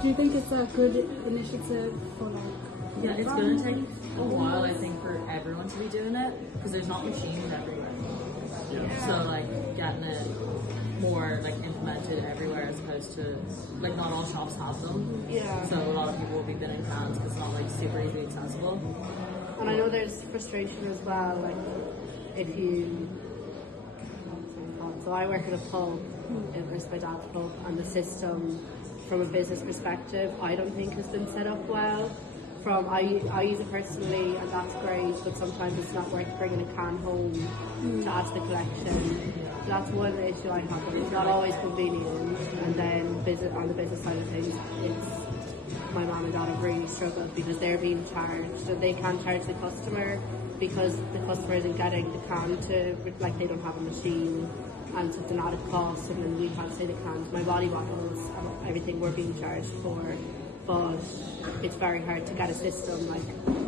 Do you think it's a good initiative for like? Yeah, it's going to take a while, I think, for everyone to be doing it because there's not machines everywhere. Yeah. So like getting it more like implemented everywhere as opposed to like not all shops have them. Yeah. So a lot of people will be binning cans because it's not like super easily accessible. And I know there's frustration as well, like if you. So I work at a pub, it's my dad's pub, and the system from a business perspective I don't think has been set up well. I use it personally and that's great, but sometimes it's not worth bringing a can home to add to the collection. So that's one issue I have, it's not always convenient. And then on the business side of things, it's my mum and dad have really struggled because they're being charged and they can't charge the customer because the customer isn't getting the can to, like they don't have a machine. And so it's an added cost, and then we can't say the cans, my body bottles, and everything we're being charged for. But it's very hard to get a system like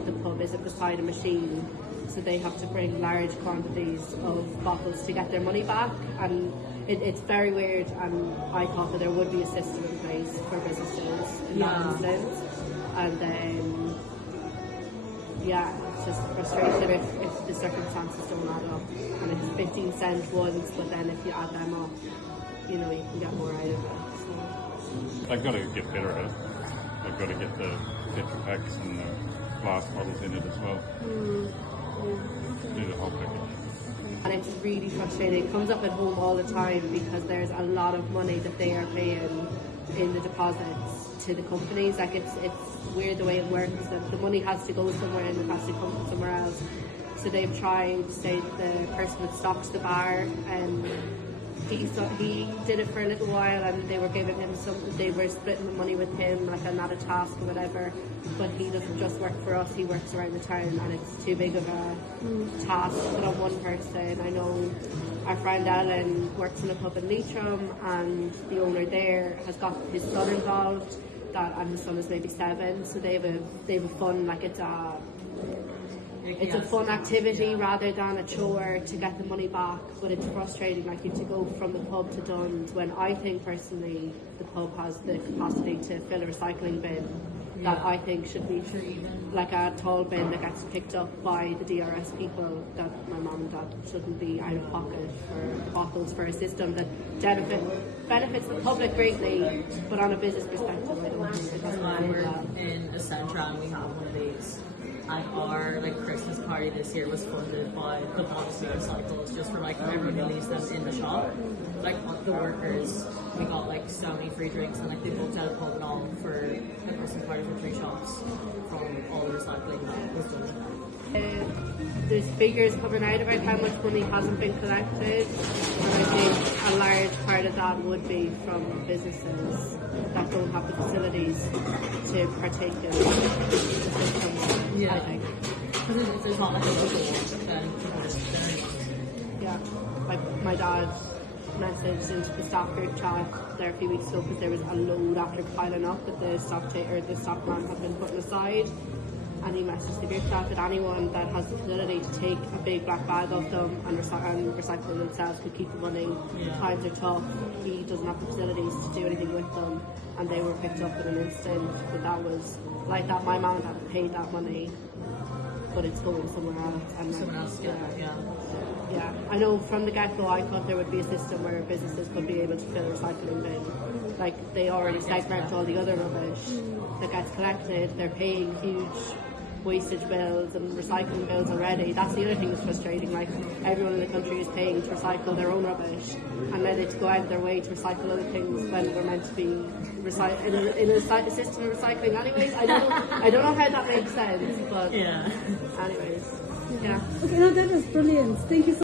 the pub isn't beside a machine, so they have to bring large quantities of bottles to get their money back, and it's very weird. And I thought that there would be a system in place for businesses in that instance, and then it's just frustrating if the circumstances don't add up, and it's 15 cents once, but then if you add them up, you can get more out of it. So. They've got to get better at it. They've got to get the Tetra Paks and the glass bottles in it as well. Do the whole package. And it's really frustrating. It comes up at home all the time because there's a lot of money that they are paying in the deposits to the companies. Like it's weird the way it works, that the money has to go somewhere and it has to come from somewhere else. So they've tried, say the person that stocks the bar, and he did it for a little while, and they were giving him they were splitting the money with him, like another task or whatever, but he doesn't just work for us, he works around the town, and it's too big of a task to put on one person. I know our friend Ellen works in a pub in Leitrim, and the owner there has got his son involved, and his son is maybe 7, so they have a fun, like it's a fun activity rather than a chore to get the money back, but it's frustrating, like you have to go from the pub to Duns, when I think personally the pub has the capacity to fill a recycling bin that I think should be like a tall bin that gets picked up by the DRS people, that my mum and dad shouldn't be out of pocket for bottles for a system that benefits the public greatly, but on a business perspective I don't think it doesn't work well. In Essentra, and we have one of these. And our Christmas party this year was funded by the box of cycles, just for everyone who leaves them in the shop. The workers, we got so many free drinks, and they booked out a pub and all for a Christmas party for 3 shops from all the recycling that was done. There's figures coming out about how much money hasn't been collected, and I think a large part of that would be from businesses that don't have the facilities to partake in the system. Yeah, I think. Because if there's not a local one, then people just Yeah, my dad messaged into the stock group chat there a few weeks ago because there was a load after piling up that the stock man had been putting aside, and he messaged the group chat that anyone that has the ability to take a big black bag of them and recycle them themselves could keep the money. Times are tough, he doesn't have the facilities to do anything with them, and they were picked up in an instant. But that was like that, my mum and dad paid that money, but it's going somewhere else. And someone else yeah, I know from the get-go I thought there would be a system where businesses could be able to fill a recycling bin. Like they already segment all the other rubbish that gets collected. They're paying huge wastage bills and recycling bills already. That's the other thing that's frustrating. Like everyone in the country is paying to recycle their own rubbish, and then they have to go out of their way to recycle other things when we're meant to be in a system of recycling anyways. I don't know how that makes sense, but anyways, yeah. Okay, no, that was brilliant. Thank you so